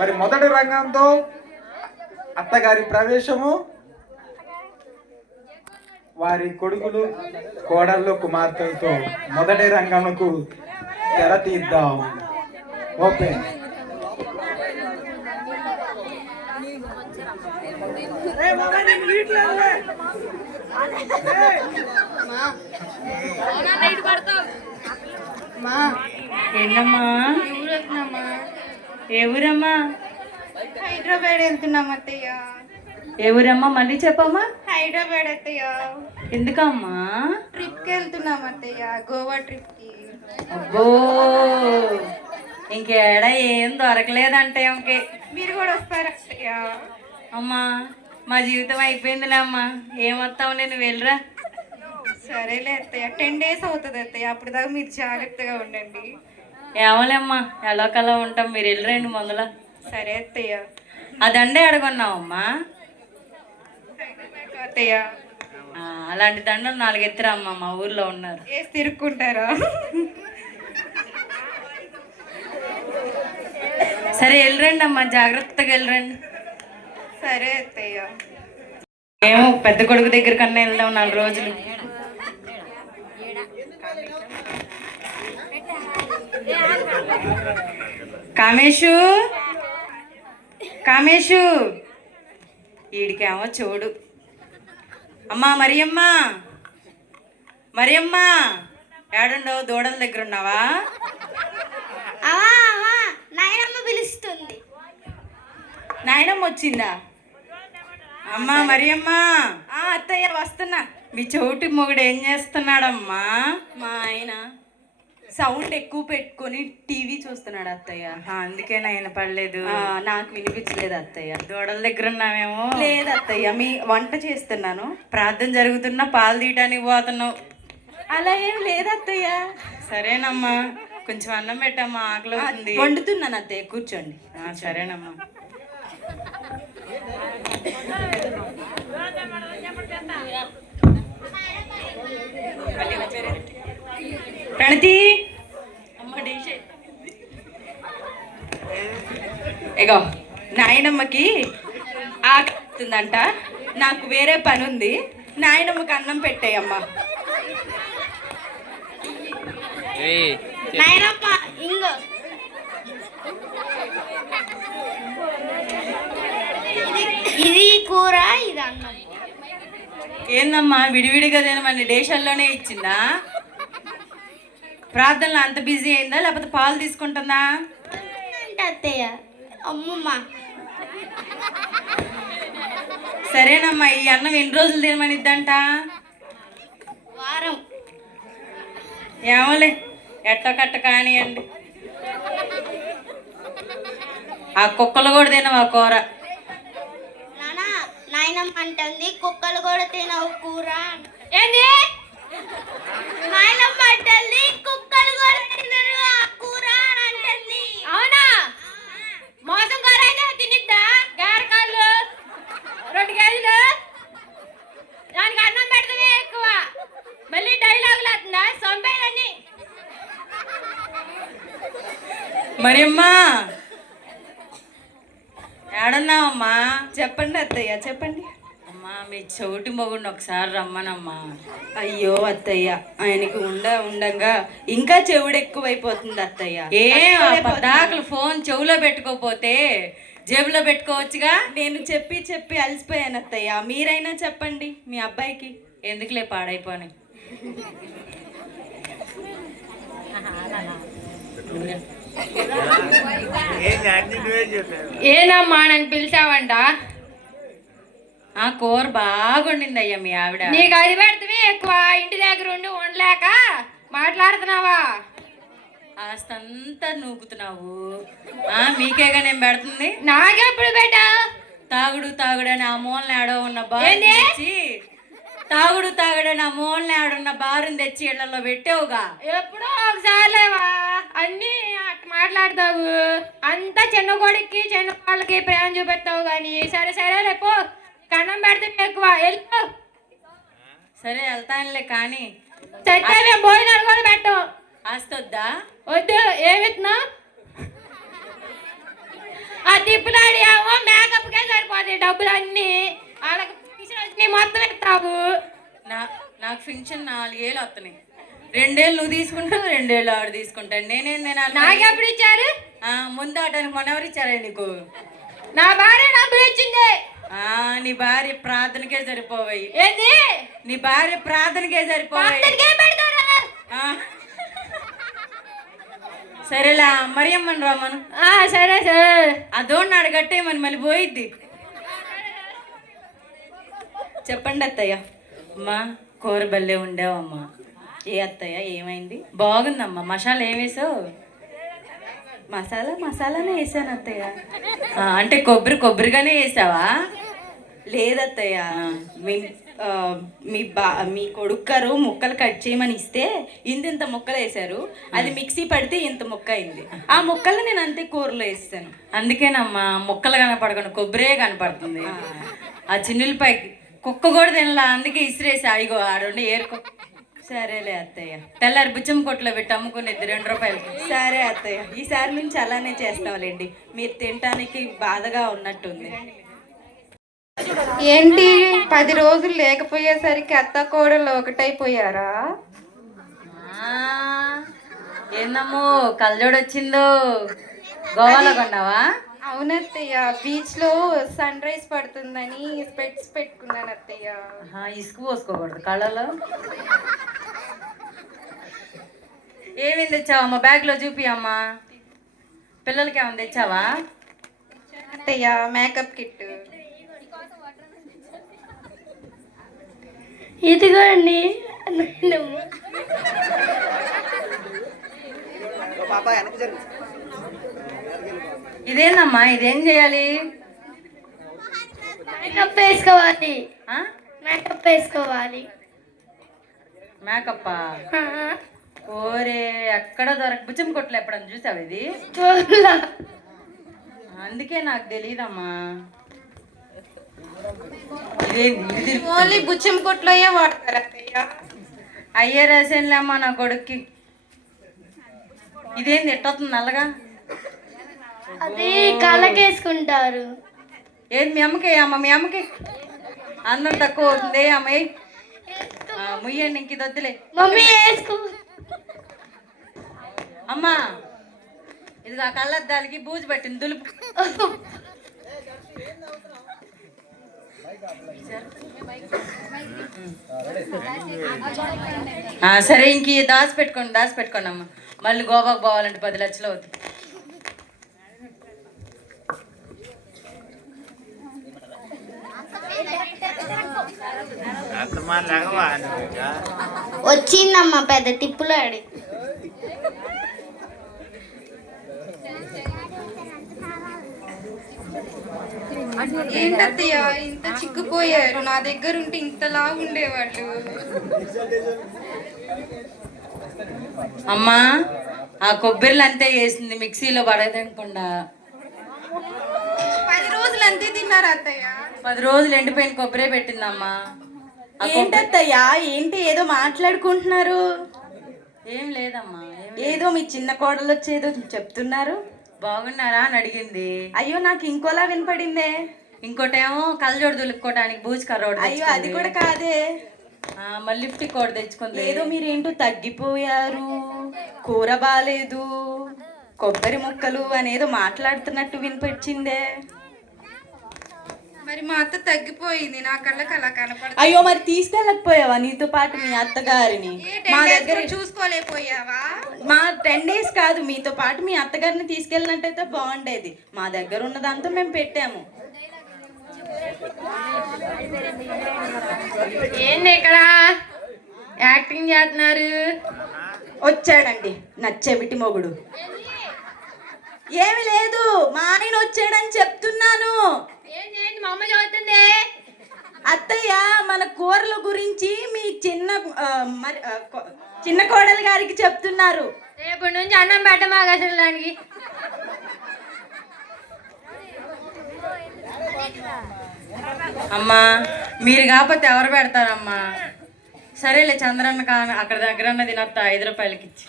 మరి మొదటి రంగంతో అత్తగారి ప్రవేశము, వారి కొడుకులు కోడళ్ళు కుమార్తెలతో మొదటి రంగముకు తెర తీద్దాం. ఓపెన్. ఏంటమ్మా? ఏ ఊరమ్మా? హైదరాబాద్ వెళ్తున్నాం అత్తయ్య. ఏ ఊరమ్మా? మళ్ళీ చెప్పమ్మా. హైదరాబాద్ అత్తయ్య. ఎందుకమ్మా? ట్రిప్కి వెళ్తున్నాం అత్తయ్య, గోవా ట్రిప్కి. అబ్బో, ఇంకేడా ఏం దొరకలేదంటే ఇంకే. మీరు కూడా వస్తారు అత్తయ్య? అమ్మా, మా జీవితం అయిపోయిందిలే అమ్మా. ఏమొస్తావులే, నువ్వు వెళ్ళరా. సరేలే అత్తయ్య, 10 days అవుతుంది అత్తయ్య, అప్పుడు దాకా మీరు జాగ్రత్తగా ఉండండి. ఏమోలేమ్మా, ఎలాకలా ఉంటాం, మీరు వెళ్ళరండి ముందల. సరే అత్తయ్య. అదండే అడగొన్నావమ్మా అత్తయ్య? అలాంటి దండలు 4 ఎత్తురా అమ్మా, మా ఊర్లో ఉన్నారు. వేసి తిరుక్కుంటారా? సరే వెళ్ళరండి అమ్మా, జాగ్రత్తగా వెళ్ళరండి. సరే అత్తయ్య. ఏమో పెద్ద కొడుకు దగ్గర కన్నా వెళ్దాం 4 రోజులు. కామేశు, కామేశు, వీడికేమో చూడు. అమ్మా మరియమ్మా, మరియమ్మా, ఏడుండవు? దూడల దగ్గర ఉన్నావా? నాయనమ్మ పిలుస్తుంది. నాయనమ్మ వచ్చిందా? అమ్మా మరియమ్మా. అత్తయ్య వస్తున్నా. మీ చోటి మొగుడు ఏం చేస్తున్నాడమ్మా? మా ఆయన సౌండ్ ఎక్కువ పెట్టుకొని టీవీ చూస్తున్నాడు అత్తయ్య. అందుకే నాయన పడలేదు. నాకు వినిపించలేదు అత్తయ్య. దూడల దగ్గర ఉన్నామేమో. లేదు అత్తయ్య, మీ వంట చేస్తున్నాను. ప్రార్థన జరుగుతున్నా పాలు తీయడానికి పోతున్నావు. అలా ఏం లేదు అత్తయ్య. సరేనమ్మా, కొంచెం అన్నం పెట్టమ్మా, ఆకలి అవుతుంది. వండుతున్నాను అత్తయ్య, కూర్చోండి. సరేనమ్మా. ప్రణతి, ఇగో నాయనమ్మకి ఆకుందంట, నాకు వేరే పని ఉంది. నాయనమ్మకి అన్నం పెట్టేయమ్మా. నాయనమ్మ ఇంగో ఇది కూర, ఇది అన్నం. ఏందమ్మా విడివిడిగా తినమని దేశాల్లోనే ఇచ్చిందా? ప్రార్థనలో అంత బిజీ అయిందా, లేకపోతే పాలు తీసుకుంటుందా? అత్తయ్య అమ్మమ్మ. సరేనమ్మా, ఈ అన్నం ఎన్ని రోజులు తినమనిద్దంట? వారం. ఏమోలే, ఎట్ట కట్ట కానియండి. ఆ కుక్కలు కూడా తినవు ఆ కూర. నాయనమ్మ అంటుంది కుక్కలు కూడా తినవు కూర. ఏంది? నాయనమ్మ అంటుంది కుక్కలు కూడా తినరు ఆ కూర అని అంటుంది. అవునా? మోసం కూర అయితే తినిద్దా? గారకాళ్ళు 2 కేజీలు దానికి అన్నం పెడతావే ఎక్కువ. మళ్ళీ డైలాగులు అవుతుందా? సొంపేయాలని. మరియమ్మా, ఏడున్నావమ్మా? చెప్పండి అత్తయ్య, చెప్పండి. అమ్మా, మీ చోటి మొగుడిని ఒకసారి రమ్మనమ్మా. అయ్యో అత్తయ్య, ఆయనకి ఉండంగా ఇంకా చెవుడు ఎక్కువైపోతుంది అత్తయ్య. పదాకులు ఫోన్ చెవులో పెట్టుకోపోతే జేబులో పెట్టుకోవచ్చుగా. నేను చెప్పి చెప్పి అలసిపోయాను అత్తయ్య, మీరైనా చెప్పండి మీ అబ్బాయికి. ఎందుకులే పాడైపోని. ఏనమ్మా నన్ను పిలిచావంట? ఆ కూర బాగుండింది అయ్యా మీ ఆవిడ. నీకు అది పెడితే ఎక్కువ, ఇంటి దగ్గర ఉండి ఉండలేక మాట్లాడుతున్నావా? ఆస్తంతా నూకుతున్నావు. మీకేగా నేను పెడుతుంది. నాకెప్పుడు పెట్టా? తాగుడని ఆ మూలని ఆడో ఉన్న బారుని తెచ్చి తాగుడని ఆ మూలని ఆడున్న బారుని తెచ్చి ఇళ్లలో పెట్టావుగా. ఎప్పుడో ఒకసారి లేవా, అన్ని మాట్లాడతావు. అంతా చిన్న కొడుక్కి చిన్న వాళ్ళకి ప్రేమ చూపెడతావు కానీ. సరే సరే లేపో, కన్నం పెడితే ఎక్కువ. వెళ్ళు. సరే వెళ్తానులే, కానీ చట్టే భోజనాలు కూడా పెట్టు. ఆస్తొద్దా? వద్దు. ఏమిత్తున్నా? ఆ తిప్పులాడి ఏమో మేకప్కే సరిపోతాయి డబ్బులు అన్నీ వాళ్ళకి వచ్చినాయి మొత్తం ఇస్తావు. నాకు ఫింక్షన్ 4 ఏళ్ళు వస్తున్నాయి. 2 ఏళ్ళు నువ్వు తీసుకుంటావు, 2 ఏళ్ళు ఆడు తీసుకుంటాను. నేనేం తినాలి? నాకెప్పుడు ఇచ్చారు? ముందు ఆటానికి మొన్న ఎవరు ఇచ్చారా నీకు? నా భార్య డబ్బులు ఇచ్చింది. నీ భార్య ప్రార్థనకే సరిపోవాయి. ఏంది? నీ భార్య ప్రార్థనకే సరిపోవాయి. సరేలా మరి అమ్మని రామను. సరే సరే అదోడిని అడగట్టేమని మళ్ళీ పోయిద్ది. చెప్పండి అత్తయ్య. అమ్మా కూర బల్లే ఉండేవమ్మా. ఏ అత్తయ్య ఏమైంది? బాగుందమ్మా. మసాలా ఏం వేసావు? మసాలానే వేసాను అత్తయ్య. అంటే కొబ్బరిగానే వేసావా? లేదత్తయ్య, మీ కొడుకు గారు ముక్కలు కట్ చేయమని ఇస్తే ఇంత ముక్కలు వేసారు. అది మిక్సీ పడితే ఇంత ముక్క అయింది. ఆ ముక్కలు నేను అంతే కూరలో వేస్తాను. అందుకేనమ్మా ముక్కలు కనపడకుండా కొబ్బరే కనపడుతుంది. ఆ చిన్నులపై కుక్క కూడా తినలా, అందుకే ఇసిరేసి అడిగో ఆడుండి ఏరుకో. సరేలే అత్తయ్య. తెల్లారి బుచ్చం కొట్లో పెట్టి అమ్ముకునేది 2 రూపాయలు. సరే అత్తయ్య, ఈసారి నుంచి అలానే చేస్తాంలేండి. మీరు తినటానికి బాధగా ఉన్నట్టుంది. ఏంటి 10 రోజులు లేకపోయేసరికి అత్త కోడలు ఒకటైపోయారా? ఏందమ్మో కళ్ళజోడు వచ్చిందో? గోవాలో కొన్నావా? అవునత్తయ్య, బీచ్ లో సన్ రైజ్ పడుతుందని స్పెట్స్ పెట్టుకున్నాను అత్తయ్య. ఇసుకు పోసుకోకూడదు కళ్ళలో. ఏమేమి తెచ్చావమ్మా? బ్యాగ్ లో చూపి అమ్మా. పిల్లలకి ఏమైనా తెచ్చావా? అత్తయ్య మేకప్ కిట్. ఇదిగోండి. ఇదేందమ్మా? ఇదేం చేయాలి? మేకప్ వేసుకోవాలి. మేకప్ వేసుకోవాలి. మేకప్పా? ఓరే ఎక్కడ బుచ్చం కొట్లు ఎప్పుడన్నా చూసావు? ఇది అందుకే నాకు తెలియదమ్మా. ఓన్లీ బుచ్చం కొట్లోయే వాడతారు అత్తయ్య. అయ్యే రాసేనులే అమ్మా నా కొడుక్కి. ఇదేంది ఎట్టవుతుంది నల్లగా? అది కళ్ళకేసుకుంటారు. ఏది మీ అమ్మకి? అమ్మ మీ అమ్మకి అందం తక్కువ అవుతుంది. అమ్మాయి ముయ్యండి, ఇంక ఇది వద్దులే. మమ్మీ వేసుకో. అమ్మా ఇది ఆ కళ్ళద్దాలకి బూజు పట్టింది, దులుపు. సరే ఇంక దాచిపెట్టుకోండి అమ్మ. మళ్ళీ గోవాకు పోవాలంటే 10 లక్షలు అవుతుంది. వచ్చిందమ్మా పెద్ద తిప్పులాడి. ఏంటత్తయ్య ఇంత చిక్కుపోయారు? నా దగ్గర ఉంటే ఇంతలా ఉండేవాళ్ళు. అమ్మా ఆ కొబ్బరిలు అంతే వేసింది, మిక్సీలో పడదనుకుండా. 10 రోజులు అంతే తిన్నారు అత్తయ్య. 10 రోజులు ఎండిపోయిన కొబ్బరే పెట్టిందమ్మా. ఏంటత్తయ్యా ఏంటి ఏదో మాట్లాడుకుంటున్నారు? ఏం లేదమ్మా. ఏదో మీ చిన్న కోడలు వచ్చేదో చెప్తున్నారు. బాగున్నారా అని అడిగింది. అయ్యో నాకు ఇంకోలా వినపడిందే. ఇంకోటేమో కళ్ళజోడు దులుపుకోవడానికి బూజు కర్రోడు. అయ్యో అది కూడా కాదే. మళ్ళీ లిప్టిక్ కోడ్ తెచ్చుకుంది. ఏదో మీరేంటో తగ్గిపోయారు, కూర బాలేదు, కొబ్బరి ముక్కలు అనేదో మాట్లాడుతున్నట్టు వినిపించిందే. మరి మా అత్త తగ్గిపోయింది, నా కళ్ళకి అలా కనపడుతుంది. అయ్యో మరి తీసుకెళ్ళకపోయావా నీతో పాటు మీ అత్తగారిని? మా దగ్గర చూసుకోలేకపోయావా? మా 10 days కాదు, మీతో పాటు మీ అత్తగారిని తీసుకెళ్ళినట్టయితే బాగుండేది. మా దగ్గర ఉన్నదంతా మేము పెట్టాము. ఏంది ఇక్కడ యాక్టింగ్ చేస్తున్నారు? వచ్చాడండి నచ్చెవిటి మొగుడు. ఏమి లేదు, మా ఆయన వచ్చాడని చెప్తున్నాను. ఏంటి మా అమ్మ చదువుతుంది? అత్తయ్య మన కూరల గురించి మీ చిన్న కోడలు గారికి చెప్తున్నారు. రేపటి నుంచి అన్నం పెట్టమాక అసలు దానికి. అమ్మా మీరు కాకపోతే ఎవరు పెడతారమ్మా? సరేలే చంద్రన్న అక్కడ దగ్గరన్న తినత్తా 5 రూపాయలకి ఇచ్చి.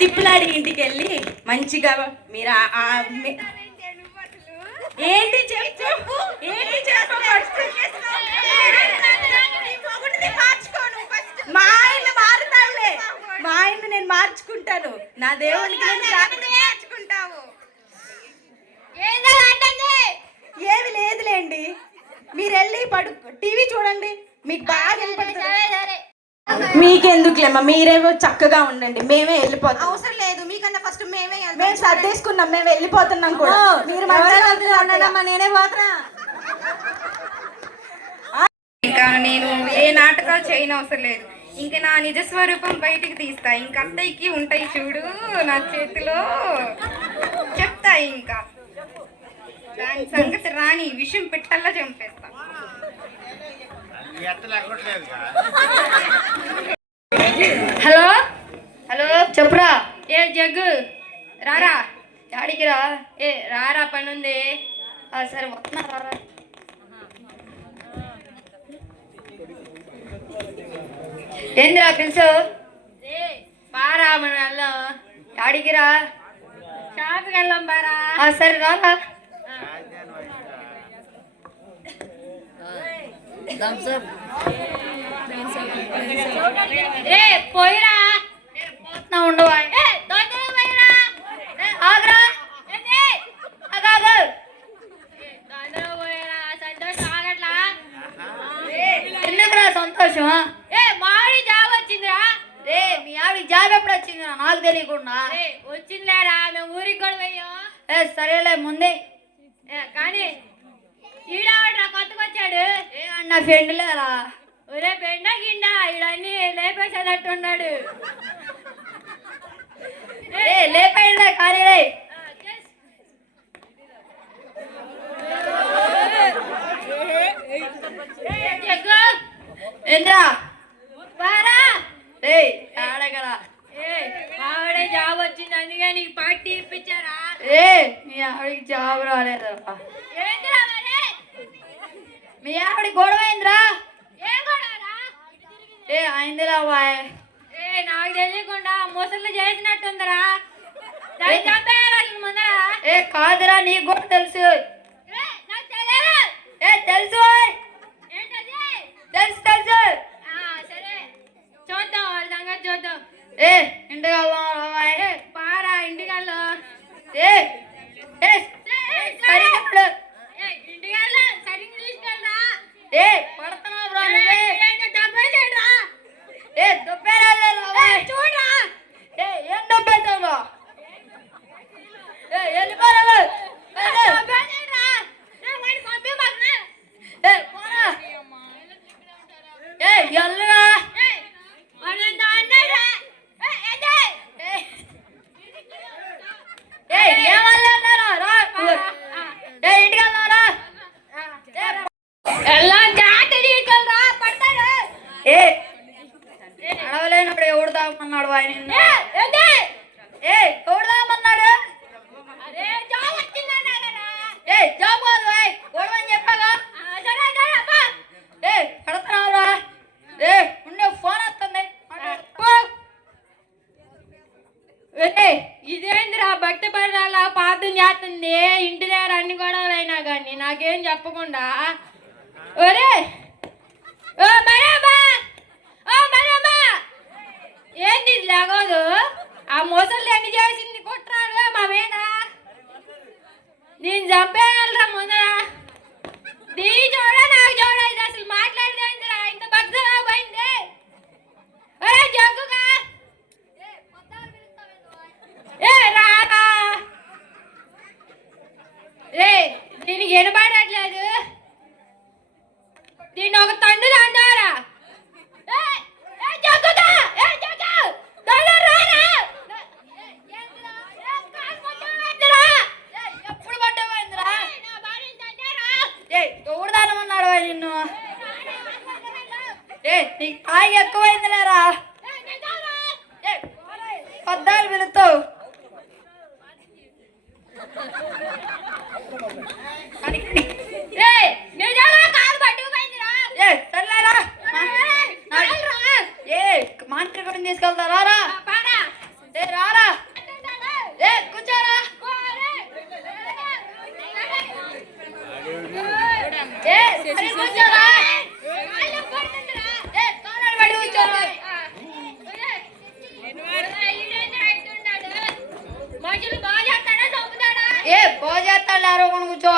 తిప్పులాడి ఇంటికి వెళ్ళి మంచిగా మీరు ఏంటి చెప్పు ఏంటి చెప్పు మా ఆయన మారుతాడులే, మా ఆయన నేను మార్చుకుంటాను, నా దేవునికి నేను మార్చుకుంటావు. ఏమి లేదులేండి, మీరు వెళ్ళి టీవీ చూడండి, మీకు బాగా వినపడుతుంది. మీకెందుకులేమ్మా, మీరేమో చక్కగా ఉండండి, మేమే వెళ్ళిపోతాం. అవసరం లేదు, మీకన్నా ఫస్ట్ మేమే మేము సర్దేసుకున్నాం, మేము వెళ్ళిపోతున్నాం కూడా. మీరు నేనే పోతున్నా. ఇంకా నేను ఏ నాటకాలు చేయని అవసరం లేదు, ఇంకా నా నిజ స్వరూపం బయటికి తీస్తా. ఇంకా అత్తయ్యకి ఉంటాయి చూడు నా చేతిలో, చెప్తాయి ఇంకా దాని సంగతి రాని విషయం పెట్టల్లా చంపేస్తా. హలో హలో చెప్పురా. ఏ జగ్గు రారా, యాడికి రా. ఏ రారా, పని ఉంది. సరే వస్తున్నా, రారా. ఏందిరా పిలుసు? బారా, మనం వెళ్దాం. యాడికి రా? షాప్కి వెళ్దాం బారా. సరే రారా. ఏ పోయిరా, ఉండవా? ఆగరా, ఎందుకురా సంతోషం? మాడి జాబ్ వచ్చిందిరా. రే మీ ఆవిడ జాబ్ ఎప్పుడు వచ్చిందిరా? నాకు తెలియకుండా వచ్చిందిలేరా, మేము ఊరికి కూడా పోయాం. సరేలే ముందే కానీ ఈడవడ్రా కొత్తగా వచ్చాడు. నా ఫ్రెండ్ లేరా? ఒరే ఫ్రెండా గిండా, ఈడన్నీ లేపేసేటట్టున్నాడు. లేపాడులే కానీ ఏంద్రా బారా. ఆడగరా, ఆవిడే జాబ్ వచ్చింది అందుకే నీకు పార్టీ ఇప్పించారా? మీ ఆవిడకి జాబ్ రాలేదా? మీ ఆవిడ గొడవ అయిందిరా. అయిందిరా బాయ్. నాకు తెలియకుండా ముసళ్ళు చేసినట్టుందిరా. కాదురా, నీకు కూడా తెలుసు. తెలుసు తెలుసు తెలుసు. సరే చూద్దాం, వాళ్ళ సంగతి చూద్దాం. ఇంటికి వెళ్దాం పారా, ఇంటికి వెళ్దాం. ఇంటికి వెళ్దాం, సరిగ్గా తీసుకెళ్ళరా. పడుతున్నావు బ్రో, చూడరా. ఏం దొబ్బేసావు? వెళ్ళిపోరా. ఎల్లరా అడవలేనప్పుడు ఎవడు తాగమన్నాడు? ఆయన ఎవడు తాగమన్నాడు? జాబ్ కాదు గొడవని చెప్పాగా. పెడతావురా. ఉండే ఫోన్ వస్తుంది. ఇదేందిరా భక్తి పడాలా పాదం చేస్తుంది, ఇంటి దగ్గర అన్ని గొడవలు అయినా కానీ నాకేం చెప్పకుండా. ఒరే ఓ మరమ్మా, ఓ మరమ్మా, ఏంది లేగదు? ఆ ముసలి ఎన్ని చేసింది కుట్రాడు మా మీద. నేను చంపేయాలరా ముందర. దీని చూడ నాకు చూడ, ఇది అసలు మాట్లాడదేందిరా, ఇంత భక్తిగా పోయింది. ఒరే జగ్గుగా రారా. దీనికి వినపడట్లేదు, దీన్ని ఒక తండ్రులు అంటారా? ఎప్పుడు పడ్డామైందిరా? ఎవడుదానమన్నాడు నిన్ను? నీకు తాగి ఎక్కువైందిలేరా, పద్దాలు పిలుస్తావు. మాంత్రికం తీసుకెళ్తారా? రారా, కూర్చోరా. కూర్చోరా. ఏ, కాలాలు పడి కూర్చోరా. మనుషులు బాగా చేస్తాడా చంపుతాడా? ఏ పోజేస్తాడు ఆరోపణ కూర్చో.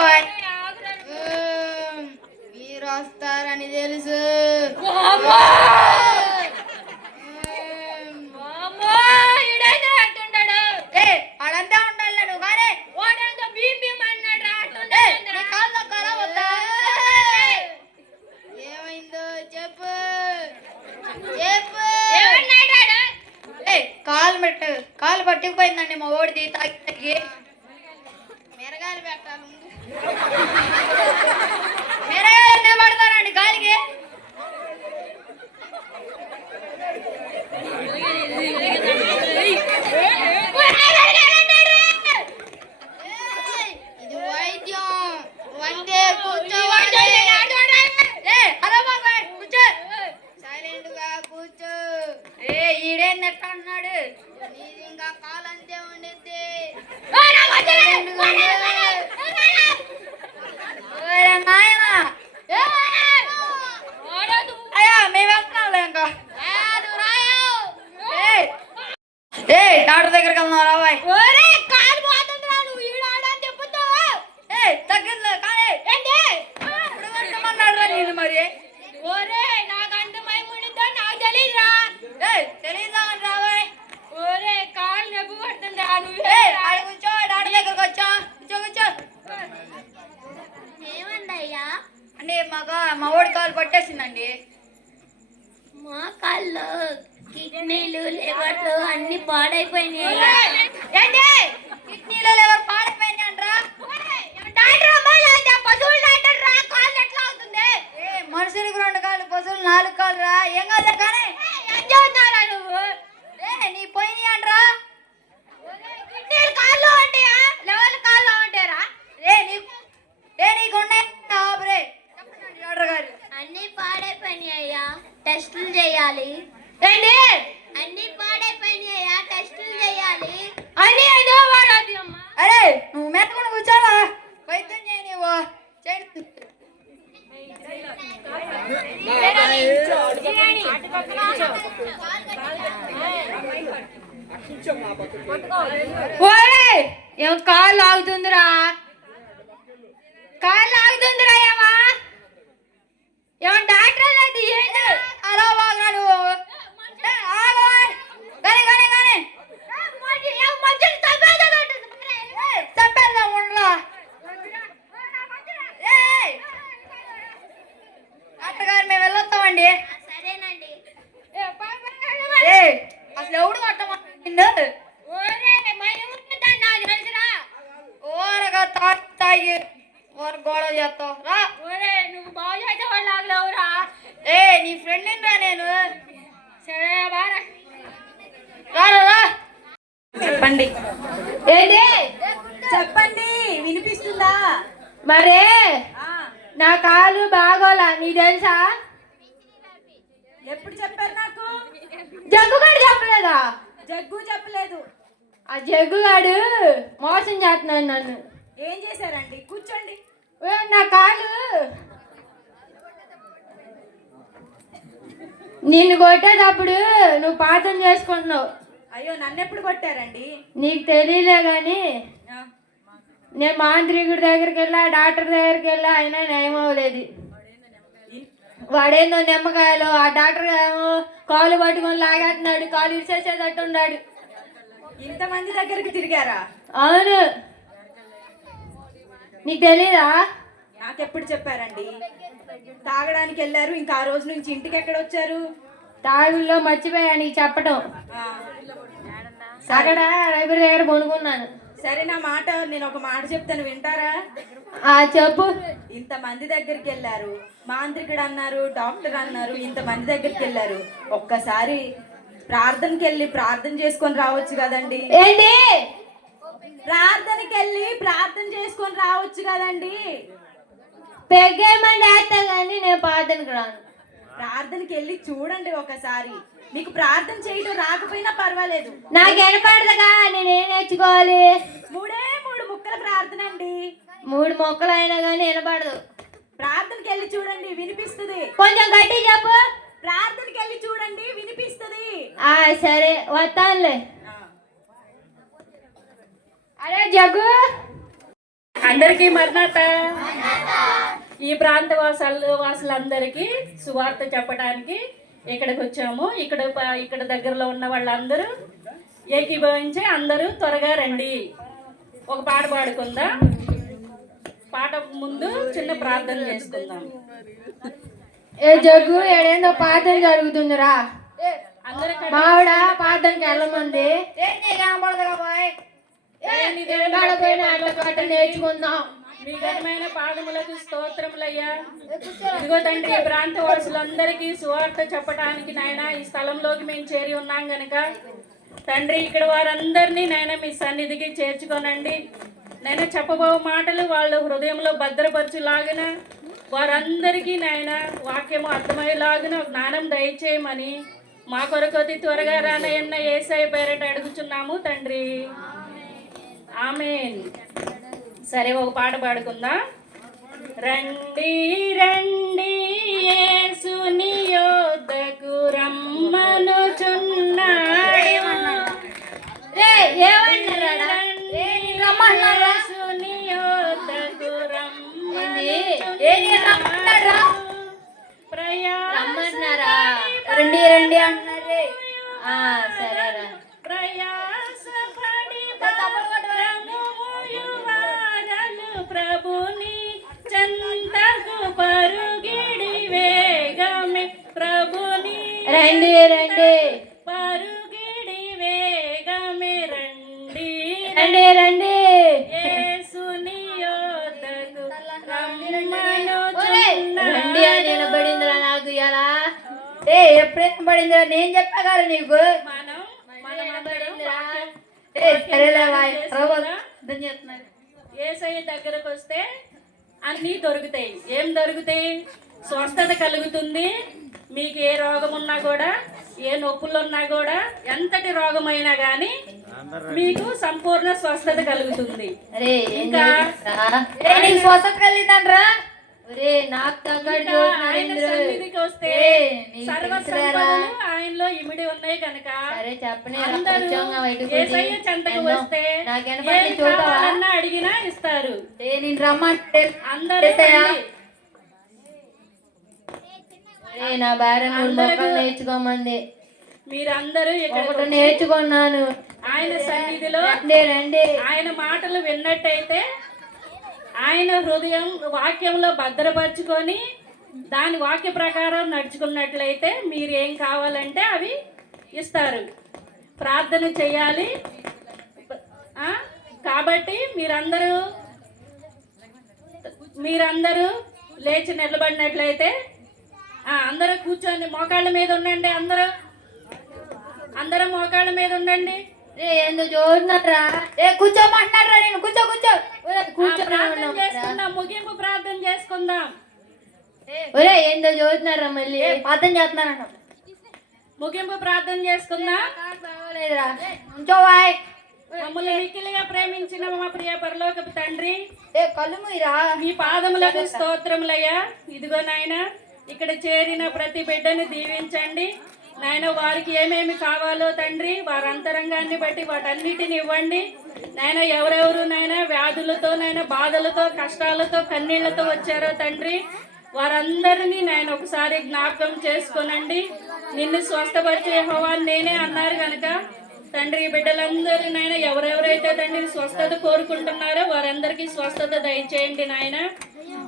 మీరు వస్తారని తెలుసు. అమ్మో, ఈడైతే అంటుంటాడు. ఏ ఆడంతా ఉండాలి నువ్వు కానీ వాడంతా భీమ్ భీమ్ అన్నాడు రా ఏ, అంటుంటాడు. నీ కాళ్ళు నొక్కాలా వద్దా? ఏమైందో చెప్పు చెప్పు. ఏమన్నాడాడు? ఏ కాలు పట్టుకుపోయిందండి మా ఓడిది తాగి తాగి. మెరగాలు పెట్టాలి ముందు. మెరగాలు పడతారండి కాలికి. ఏయ్, ఇది వైద్యం వందే కూర్చోవాలి. ఏ, హలో బాబాయ్ కూర్చో. సైలెంట్ గా కూర్చో. ఏ ఈడేందట్ట అన్నాడు. నీది ఇంకా కాలంతే ఉండిద్ది. సైలెంట్ గా ఉండు. ఓరే నాయనా. అయ్యా మేము వెళ్తున్నాంలే ఇంకా. ఏ డాక్టర్ దగ్గరికి వెళ్తున్నాం రాబాయ్. ఒరే కాలు పోతుందిరా, నువ్వు ఈడాడని చెప్పుతావా? ఏ తగ్గిందిలే కానీ ఇప్పుడు వెళ్తామన్నాడు రా నేను మరి. ఒరే నాకు అంత మైముండిద్దో నాకు తెలీదురా. ఏ తెలీదా రాబాయ్. ఒరే కాలు నొప్పి పడుతుందిరా, నువ్వు ఏ ఆడ కూర్చో, డాక్టర్ దగ్గరకు వచ్చా. కూర్చో కూర్చో. ఏమందయ్యా? అంటే మా ఓడి కాలు పట్టేసిందండి. మా కాళ్ళు కిడ్నీలు లివర్లు అన్ని పాడైపోయినాయి. ఏంటి కిడ్నీలో ఎవరు పాడైపోయినాయి అంటారా? డాక్టర్ అమ్మా, లేదా పశువుల డాక్టర్ రా, కాళ్ళు ఎట్లా అవుతుంది? ఏ మనుషులకు 2 కాళ్ళు, పశువులు 4 కాళ్ళు రా. ఏం కాదు కానీ ఏం చెబుతున్నారా నువ్వు? ఏ నీ పోయినాయి అంటారా? కిడ్నీలు కాళ్ళు ఉంటాయా, లివర్లు కాళ్ళు ఉంటాయరా? నీకు ఉన్నాయి ఆపరే. చెప్పండి డాక్టర్ గారు. అన్ని పాడైపోయినాయ్యా, టెస్టులు చేయాలి. ఏంటి అన్ని పాడైపోయినాయ్యా, టెస్టులు చేయాలి. అన్ని ఏదో వాడది అమ్మా. అరే నువ్వు మెత్తకుండా కూర్చోరా. వైద్యం చేయి నువ్వు. చేయండి. ఒరే ఏం కాళ్ళు ఆగుతుందిరా, కాళ్ళు ఆగుతుందిరా. ఏమా ఏమో డాక్టర్ లేదు ఏంటి? అలా బాగా నువ్వు. ఏ, ఆగు. కానీ కానీ కానీ చెప్పేద్దా ఉండరా. డాక్టర్ గారు మేము వెళ్ళొస్తామండి. సరేనండి. ఏ అసలు ఎవడు కొట్టమన్నాడు? ఓరగా తాగి ఓర గొడవ చేస్తావు రా. నువ్వు బాగా చేసేవాళ్ళ. ఏ నీ ఫ్రెండ్ రా నేను. సరే బాగా రారా రా. చెప్పండి ఏంటి చెప్పండి, వినిపిస్తుందా? మరే ఆ, నా కాలు బాగోలా, నీ తెలుసా? ఎప్పుడు చెప్పారు నాకు? జగ్గుగాడు చెప్పలేదా? జగ్గు చెప్పలేదు. ఆ జగ్గుగాడు మోసం చేస్తున్నాడు నన్ను. ఏం చేశారండి? కూర్చోండి. నా కాలు నిన్ను కొట్టేటప్పుడు నువ్వు పాఠం చేసుకుంటున్నావు. అయ్యో, నన్ను ఎప్పుడు కొట్టారండి? నీకు తెలియలే కానీ ఆ, నేను మాంత్రికుడి దగ్గరికి వెళ్ళా, డాక్టర్ దగ్గరికి వెళ్ళా, అయినా నయం అవ్వలేదు. వాడేందో నిమ్మకాయలు, ఆ డాక్టర్ ఏమో కాలు పట్టుకొని లాగేస్తున్నాడు, కాలు ఇరిసేసేటట్టు ఉన్నాడు. ఇంతమంది దగ్గరికి తిరిగారా? అవును, నీకు తెలీదా? నాకెప్పుడు చెప్పారండి? తాగడానికి వెళ్ళారు, ఇంకా ఆ రోజు నుంచి ఇంటికి ఎక్కడ వచ్చారు? తాగుల్లో మర్చిపోయా నీకు చెప్పటం. ఆ, అక్కడ లైబ్రరీ దగ్గర కొనుక్కున్నాను. సరే, నా మాట, నేను ఒక మాట చెప్తాను, వింటారా? చెప్పు. ఇంతమంది దగ్గరికి వెళ్ళారు, మాంత్రికుడు అన్నారు, డాక్టర్ అన్నారు, ఇంతమంది దగ్గరికి వెళ్ళారు. ఒక్కసారి ప్రార్థనకి వెళ్ళి ప్రార్థన చేసుకొని రావచ్చు కదండి? ఏంటి? ప్రార్థనకి వెళ్ళి ప్రార్థన చేసుకొని రావచ్చు కదండి? పెగ్గేమని వేస్తా కానీ నేను ప్రార్థనకు రాను. ప్రార్థనకి వెళ్ళి చూడండి ఒకసారి. మీకు ప్రార్థన చేయడం రాకపోయినా పర్వాలేదు. నాకు వినపడదుగా, నేనేం నేర్చుకోవాలి? 3 ముక్కల ప్రార్థన అండి. 3 మొక్కలు అయినా కానీ వినపడదు. ప్రార్థనకి వెళ్ళి చూడండి వినిపిస్తుంది. కొంచెం గట్టి చెప్పు. ప్రార్థనకి వెళ్ళి చూడండి వినిపిస్తుంది. సరే వస్తానులే. అరే జగ్గు, అందరికీ మర్నాథ. ఈ ప్రాంత వాసులందరికీ సువార్త చెప్పడానికి ఇక్కడికి వచ్చాము. ఇక్కడ దగ్గరలో ఉన్న వాళ్ళందరూ ఏకీభవించి అందరూ త్వరగా రండి. ఒక పాట పాడుకుందాం. పాట ముందు చిన్న ప్రార్థన చేసుకుందాం. ఏ జగ్గు, ఏడేందో ప్రార్థన జరుగుతుందిరా. అందరూ మావిడ ప్రార్థనకి వెళ్ళమంది. నేర్చుకుందాం. మీ ఘనమైన పాదములకు స్తోత్రములయ్యా. ఇదిగో తండ్రి, ఈ ప్రాంత వాసులందరికీ సువార్త చెప్పడానికి నాయన ఈ స్థలంలోకి మేము చేరి ఉన్నాం గనక తండ్రి, ఇక్కడ వారందరినీ నాయన మీ సన్నిధికి చేర్చుకోనండి. నాయన చెప్పబో మాటలు వాళ్ళ హృదయంలో భద్రపరచులాగిన వారందరికీ నాయన వాక్యము అర్థమయ్యేలాగిన జ్ఞానం దయచేయమని మా కొరకు అతి త్వరగా రానయ్యన్న యేసయ్య పేరట అడుగుచున్నాము తండ్రి. ఆమేన్. సరే, ఒక పాట పాడుకుందాం. రండి రండి యేసుని యొద్దకు రమ్మనుచున్నాడు. యేసుని యొద్దకు రమ్మనుచున్నాడు. రమ్మన్నారా? రండి రండి అన్నారే. సరేరా. ప్రయాసపడి ప్రభుని చందకు పరుగిడి వేగమే ప్రభుని రండి రండి పరుగిడి వేగమే రండి రండి రండి. యేసుని యొద్దకు రండి అని నిలబడిందిరా నాకు ఇలా. ఎప్పుడైనా పడిందిరా? నేను చెప్పా కదా నీకు. యేసయ్య దగ్గరకు వస్తే అన్నీ దొరుకుతాయి. ఏం దొరుకుతాయి? స్వస్థత కలుగుతుంది. మీకు ఏ రోగం ఉన్నా కూడా, ఏ నొప్పులు ఉన్నా కూడా, ఎంతటి రోగమైనా కానీ మీకు సంపూర్ణ స్వస్థత కలుగుతుంది. ఇంకా స్వస్థత కలిగిందంట్రా. నాకు తగ్గట్టు ఆయన సన్నిధికి వస్తే సర్వ సంపదలు ఆయనలో ఇమిడి ఉన్నాయి కనుక అందరూ యేసయ్య చెంతకు వస్తే ఏం కావాలన్నా అడిగినా ఇస్తారు. నేను రమ్మంటే అందరూ నా భార్య మొక్కలు నేర్చుకోమంది. మీరందరూ ఇక్కడ నేర్చుకున్నాను. ఆయన సన్నిధిలో రండి. ఆయన మాటలు విన్నట్టయితే ఆయన హృదయం వాక్యంలో భద్రపరుచుకొని దాని వాక్య ప్రకారం నడుచుకున్నట్లయితే మీరు ఏం కావాలంటే అవి ఇస్తారు. ప్రార్థన చేయాలి. కాబట్టి మీరందరూ లేచి నిలబడినట్లయితే అందరూ కూర్చొని మోకాళ్ళ మీద ఉండండి. అందరూ మోకాళ్ళ మీద ఉండండి. ఎందుకు చూస్తున్నారా? కూర్చోమంటున్నారా? నేను కూర్చో చేసుకుందాం. ముగింపు ప్రార్థన చేసుకుందాం. ఒరే ఏందో చూస్తున్నారా? మళ్ళీ ప్రార్థన చేస్తున్నారంట. ముగింపు ప్రార్థన చేసుకుందాం. మమ్మల్ని మిక్కిలిగా ప్రేమించిన మా ప్రియ పరలోకపు తండ్రి, కళ్ళు మీరా మీ పాదములకు స్తోత్రములయ్యా. ఇదిగో నాయన, ఇక్కడ చేరిన ప్రతి బిడ్డని దీవించండి నాయన. వారికి ఏమేమి కావాలో తండ్రి, వారి అంతరంగాన్ని బట్టి వాటన్నిటిని ఇవ్వండి నాయన. ఎవరెవరు నాయన వ్యాధులతో, నాయన బాధలతో, కష్టాలతో, కన్నీళ్లతో వచ్చారో తండ్రి, వారందరినీ నాయన ఒకసారి జ్ఞాపకం చేసుకోనండి. నిన్ను స్వస్థపరిచే యెహోవా నేనే అన్నారు కనుక తండ్రి, బిడ్డలందరూ నాయన ఎవరెవరైతే తండ్రి స్వస్థత కోరుకుంటున్నారో వారందరికీ స్వస్థత దయచేయండి నాయన.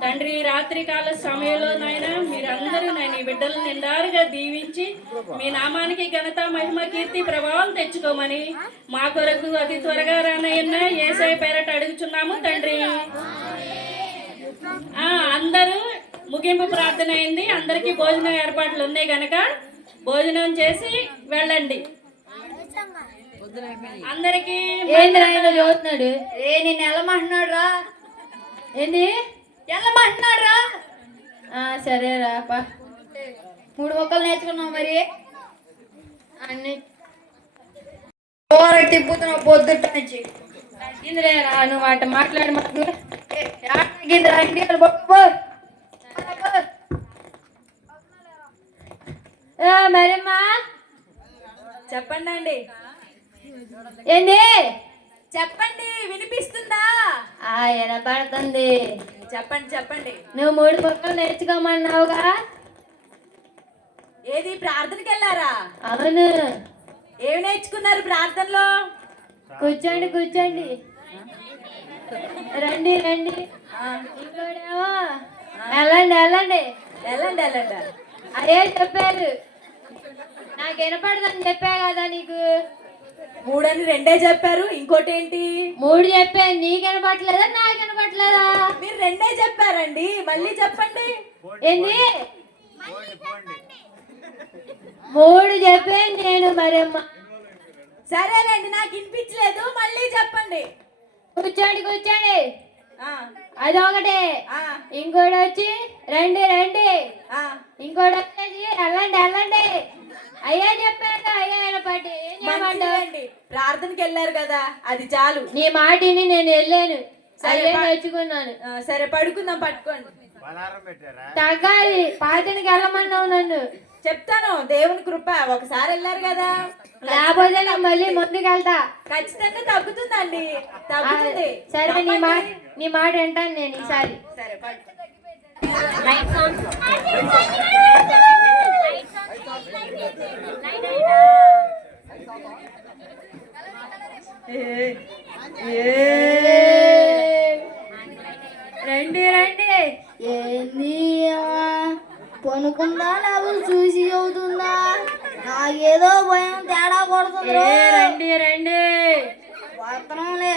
తండ్రి, రాత్రి కాల సమయంలో నాయన మీరందరూ నాయన ఈ బిడ్డలు నిండారుగా దీవించి మీ నామానికి ఘనత, మహిమ, కీర్తి, ప్రభావం తెచ్చుకోమని మా కొరకు అతి త్వరగా రానయ్యన్న యేసయ్య పేరట అడుగుచున్నాము తండ్రి. అందరూ ముగింపు ప్రార్థన అయింది. అందరికీ భోజనం ఏర్పాట్లు ఉన్నాయి కనుక భోజనం చేసి వెళ్ళండి. అందరికి చదువుతున్నాడు. నేను వెళ్ళమంటున్నాడు రా. ఏంది వెళ్ళమంటున్నాడు రా? సరే రా. 3 మొక్కలు నేర్చుకున్నావు మరి. అన్ని తిప్పుతున్నావు పొద్దుట నుంచి. తగ్గిందిరా నువ్వు అట మాట్లాడి మాకు. తగ్గిందిరా ఇంటి మరమ్మా చెప్పండి అండి. ఏంది? చెప్పండి, వినిపిస్తుందా? వినపడుతుంది. చెప్పండి చెప్పండి. నువ్వు 3 ముక్కలు నేర్చుకోమన్నావుగా? ఏది, ప్రార్థనకి వెళ్ళారా? అవును. ఏమి నేర్చుకున్నారు ప్రార్థనలో? కూర్చోండి కూర్చోండి. రండి రండి. ఇంకోడేమో వెళ్ళండి వెళ్ళండి. వెళ్ళండి వెళ్ళండి. అదే చెప్పారు. నాకు వినపడదని చెప్పా కదా నీకు. 3 అని 2 చెప్పారు, ఇంకోటి ఏంటి? 3 చెప్పాను. నీకు వినపట్లేదా నాకు వినపట్లేదా? మీరు 2 చెప్పారండి, మళ్ళీ చెప్పండి. ఏంది? 3 చెప్పాను నేను మరమ్మ. సరేలేండి, నాకు వినిపించలేదు, మళ్ళీ చెప్పండి. కూర్చోండి కూర్చోండి. ఆ, అదొకటి. ఆ, ఇంకోటి వచ్చి రండి రండి. ఆ. ఇంకోటి వచ్చేసి వెళ్ళండి వెళ్ళండి. అయ్యా చెప్పాక అయ్యా వినపడి ఏం చేయమంటావు? మంచిదండి, ప్రార్థనకి వెళ్ళారు కదా, అది చాలు. నీ మాటిని నేను వెళ్ళాను. సరే, అయ్యే నేర్చుకున్నాను. సరే పడుకుందాం, పట్టుకోండి. తగ్గాలి. పాతనికి వెళ్ళమన్నావు నన్ను. చెప్తాను, దేవుని కృప. ఒకసారి వెళ్ళారు కదా, లేకపోతే నేను మళ్ళీ ముందుకు వెళ్తా. ఖచ్చితంగా తగ్గుతుందండి, తగ్గుతుంది. సరే నీ మాట వింటాను నేను ఈసారి. సరే పడుకో. రండి రండి. ఏంది పనుకుందా లేకపోతే చూసి అవుతుందా? నాకేదో భయం తేడా కొడుతుంది. రండి రండి. వస్తున్నాంలే.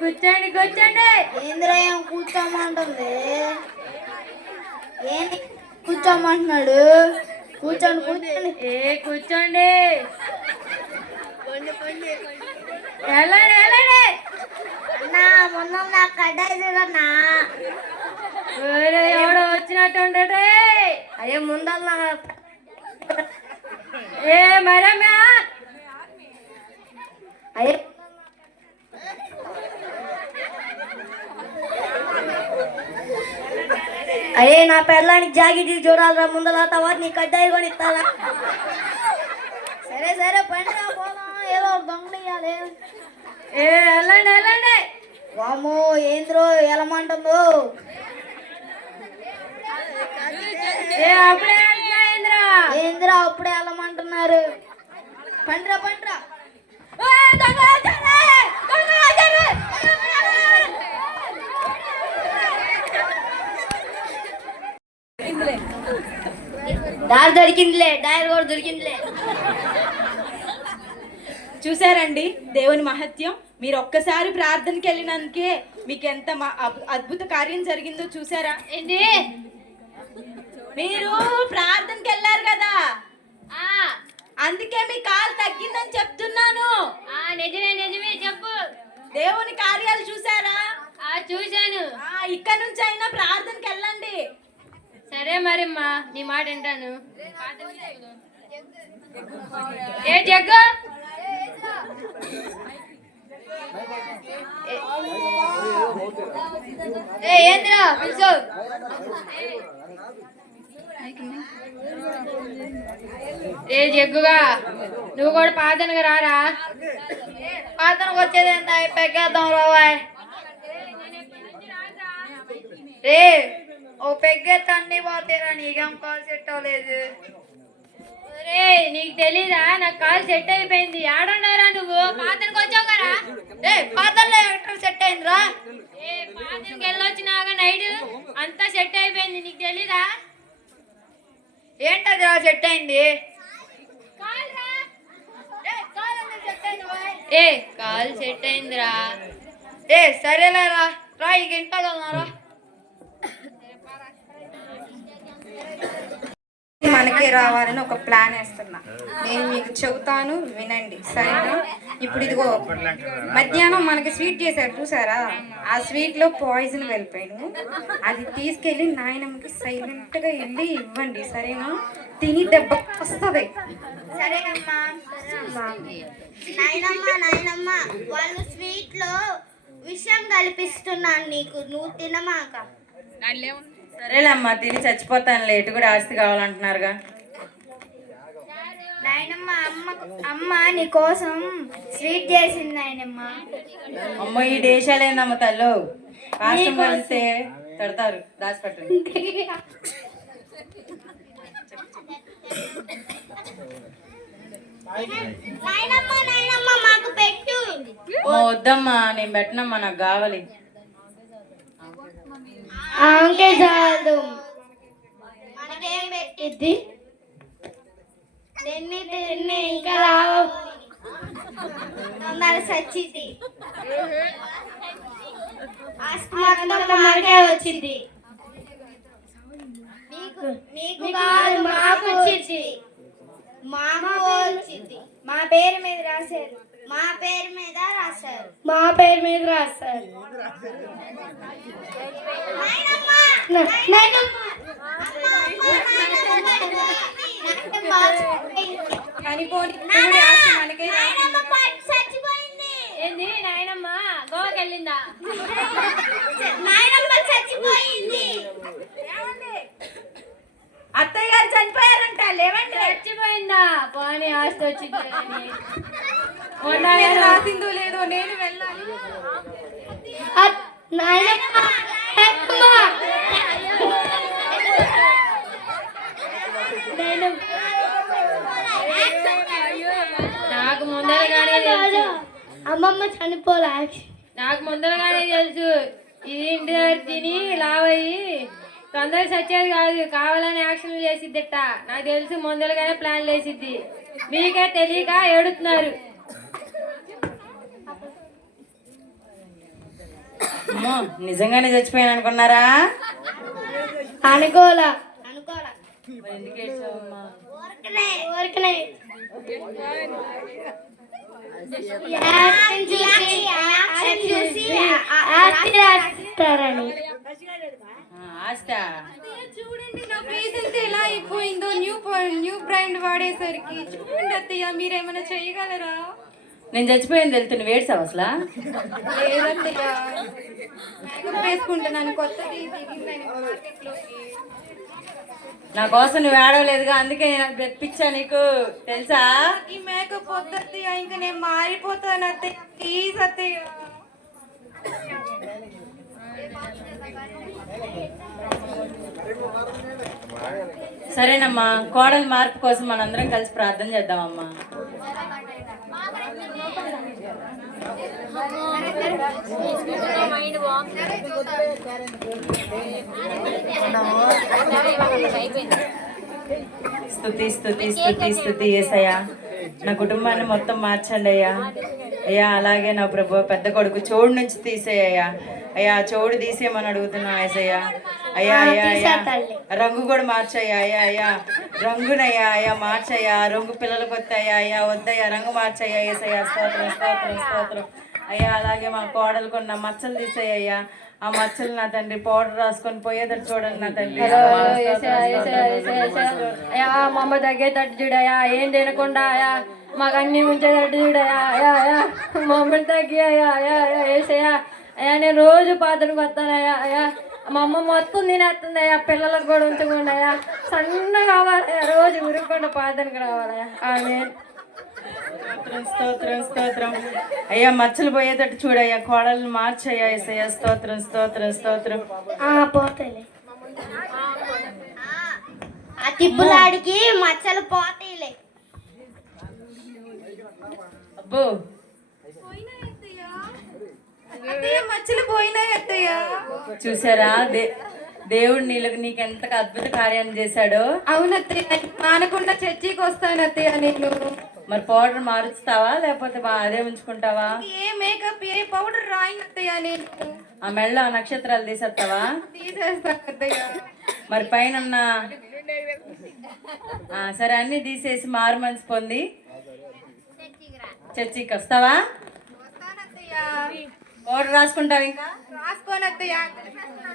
కూర్చోండి కూర్చోండి. ఏంద్రయం కూర్చోమంటుంది? ఏంటి కూర్చోమంటున్నాడు? కూర్చోండి కూర్చోండి. కూర్చోండి. వెళ్ళండి వెళ్ళండి. అన్నా మొన్న నాకు కట్టేసేదన్నా. ఎవడో వచ్చినట్టు ఉండడే. అదే ముందల్లా మరమ్మా. అయ్యే అయ్యే నా పెళ్ళానికి జాకెట్ చూడాలరా ముందల, తర్వాత నీ కడ్డాయి కొని ఇస్తారా? సరే సరే పండి పోదాం, ఏదో దొంగలియాలి. వెళ్ళండి వెళ్ళండి. వామో ఏంద్రో ఎలమంటుందో. అప్పుడే వెళ్తున్నాయింద్రా. ఏంద్రా అప్పుడే వెళ్ళమంటున్నారు? పండ్రా పండ్రా. దారి దొరికిందిలే, దారి కూడా దొరికిందిలే. చూసారండి దేవుని మహత్యం. మీరు ఒక్కసారి ప్రార్థనకి వెళ్ళినందుకే మీకు ఎంత అద్భుత కార్యం జరిగిందో చూసారా? ఏంటి? మీరు ప్రార్థనకి వెళ్ళారు కదా, అందుకే మీ కాలు తగ్గిందని చెప్తున్నాను. నిజమే నిజమే చెప్పు. దేవుని కార్యాలు చూసారా? చూశాను. ఇక్కడ నుంచి అయినా ప్రార్థనకి వెళ్ళండి. సరే మరమ్మా, నీ మాట వింటాను. ఏ జగ్గు ఏంద్రా పిలుచు. జగ్గుగా నువ్వు కూడా పాతనగా రారా. పాతనకు వచ్చేది ఎంత పెగ్గేద్దాం రావాయ్. రే ఓ పెగ్గెత్త అన్ని పోతేరా, నీకేం కాల్ సెట్ అవ్వలేదు. రే నీకు తెలీదా, నాకు కాల్ సెట్ అయిపోయింది. ఆడున్నారా నువ్వు? పాతనకు వచ్చావు కదా. పాతనలో ఎక్కడ సెట్ అయిందిరా? పాతనకి వెళ్ళొచ్చినాక నైట్ అంతా సెట్ అయిపోయింది, నీకు తెలీదా? ఏంటది రా సెట్ అయింది? కాల్ సెట్ అయిందిరా. సరేలేరా రా, ఇక ఇంటగలరా. మనకే రావాలని ఒక ప్లాన్ వేస్తున్నా. నేను మీకు చెబుతాను, వినండి సరేనా? ఇప్పుడు ఇదిగో మధ్యాహ్నం మనకి స్వీట్ చేశారు చూసారా, ఆ స్వీట్లో పాయిజన్ వెళ్ళిపోయాను. అది తీసుకెళ్ళి నాయనమ్మకి సైలెంట్గా వెళ్ళి ఇవ్వండి సరేనా? తిని దెబ్బ వస్తుంది. సరేనమ్మా. నాయనమ్మ వాళ్ళు స్వీట్ లో విషయం కల్పిస్తున్నాను నీకు, నువ్వు తినమాక. సరేలే అమ్మా, తిని చచ్చిపోతాను. లేటు కూడా ఆస్తి కావాలంటున్నారుగా. నాయనమ్మ అమ్మ నీ కోసం స్వీట్ చేసింది నాయనమ్మ. అమ్మ ఈ దేశాలేందమ్మ తల్లు, కాష్టం కలిస్తే కడతారు, దాచిపెట్టండి. నాయనమ్మ మాకు పెట్టు. వద్దమ్మా, నేను పెట్టనమ్మా, నాకు కావాలి. అంకే చాలు. మనకేం పెట్టిద్ది? తిన్ని ఇంకా రావు, తొందర సచ్చిద్ది. మనకే వచ్చింది. నీకు కాదు, మాకు వచ్చింది. మాకు వచ్చింది. మా పేరు మీద రాశారు. మా పేరు మీద రాశారు. మా పేరు మీద రాశారు. ఏంది నాయనమ్మ గోవాకి వెళ్ళిందా? నాయనమ్మ చచ్చిపోయింది. అత్తయ్య గారు చనిపోయారంట, లేవండి. చచ్చిపోయిందా? పోనీ ఆస్తి వచ్చింది. రాసిందో లేదో నేను వెళ్ళాలి. నాకు ముందరగానే తెలుసు. అమ్మమ్మ చనిపోలే. నాకు ముందరగానే తెలుసు ఇది ఇంటి దగ్గర తిని లావయ్యి తొందరగా సచ్చేది కాదు, కావాలని యాక్షన్లు చేసిద్దట. నాకు తెలుసు ముందరగానే ప్లాన్లు వేసిద్ది. మీకే తెలియక ఏడుతున్నారు. అమ్మో, నిజంగానే చచ్చిపోయాను అనుకున్నారా? అనుకోలా. మరి ఎందుకు ఏడ్చావమ్మా? ఊరికనే రాస్తారని. ఆస్తా చూడండి నా ఫేస్ ఎంత ఎలా అయిపోయిందో న్యూ బ్రాండ్ వాడేసరికి. చూడండి అత్తయ్య, మీరేమైనా చేయగలరా? నేను చచ్చిపోయింది వెళ్తు, నువ్వు ఏడ్చావు అసలు? లేదత్తయ్య, మేకప్ వేసుకుంటున్నాను, కొత్తది దిగిందని మార్కెట్లోకి. నా కోసం నువ్వు ఏడవలేదుగా, అందుకే నేను తెప్పించా నీకు, తెలుసా? ఈ మేకప్ వద్దత్తయ్య, ఇంకా నేను మారిపోతాను అత్తయ్య, ప్లీజ్ అత్తయ్య. సరేనమ్మా, కోడలి మార్పు కోసం మనందరం కలిసి ప్రార్థన చేద్దామమ్మా. స్తుతి స్తుతి స్తుతి స్తుతి యేసయ్యా, నా కుటుంబాన్ని మొత్తం మార్చండి అయ్యా. అయ్యా అలాగే నా ప్రభు పెద్ద కొడుకు చోడు నుంచి తీసేయ్యా. అయ్యా చోడు తీసేయమని అడుగుతున్నా యేసయ్యా. అయ్యా అయ్యా అయ్యా రంగు కూడా మార్చయ్యా. అయ్యా అయ్యా రంగునయ్యా, అయ్యా మార్చయ్యా. రంగు పిల్లలకు వస్తాయా? అయ్యా వద్దయ్యా, రంగు మార్చయ్యా యేసయ్యా. స్తోత్రం స్తోత్రం స్తోత్రం అయ్యా. అలాగే మా కోడలకు ఉన్న మచ్చలు తీసేయ్యా. ఆ మచ్చలు నా తండ్రి పౌడర్ రాసుకొని పోయేటట్టు చూడండి నా తండ్రి. అయ్యా మా అమ్మ తగ్గేటట్టు చూడయా, ఏం తినకుండా అయ్యా మాకు అన్ని ఉంచేటట్టు చూడయా. అయ్యా అయ్యా మా అమ్మని తగ్గి అయ్యా. అయ్యా అయ్యా వేసయ్యా. అయ్యా నేను రోజు పాత్రకు వస్తానయ్యా. అయ్యా మా అమ్మ మొత్తం తినేస్తుంది అయ్యా, పిల్లలకు కూడా ఉంచకుండా అయ్యా. సన్నగా కావాలయ్యా, రోజు ఉరుక్కుండా పాత్రకు రావాలయ్యా. ఆమె స్తోత్రం స్తోత్రం అయ్యా. మచ్చలు పోయేటట్టు చూడయ్యా, కోడలను మార్చయ్యా యేసయ్యా. స్తోత్రం స్తోత్రం స్తోత్రం. పోతాయిలే, ఆ తిప్పులాడికి మచ్చలు పోతాయిలే. అబ్బో అత్తయ్య మచ్చలు పోయినాయి అత్తయ్య. చూసారా, దేవుడు నీకెంత అద్భుత కార్యాన్ని చేశాడో. అవునత్తయ్య, మానకుండా చర్చికి వస్తాను అత్తయ్య నేను. మరి పౌడర్ మారుస్తావా లేకపోతే అదే ఉంచుకుంటావా? ఏ మేకప్ ఏ పౌడర్ రాయినత్తయ్య నేను. ఆ మెళ్ళ నక్షత్రాలు తీసేస్తావా? తీసేస్తాను అత్తయ్య. మరి పైన సరే అన్ని తీసేసి మారు మనసు పొంది చర్చికి వస్తావా? పౌడర్ రాసుకుంటావు? ఇంకా రాసుకోనత్తయ్య,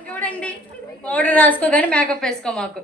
చూడండి. పౌడర్ రాసుకో కానీ మేకప్ వేసుకో మాకు.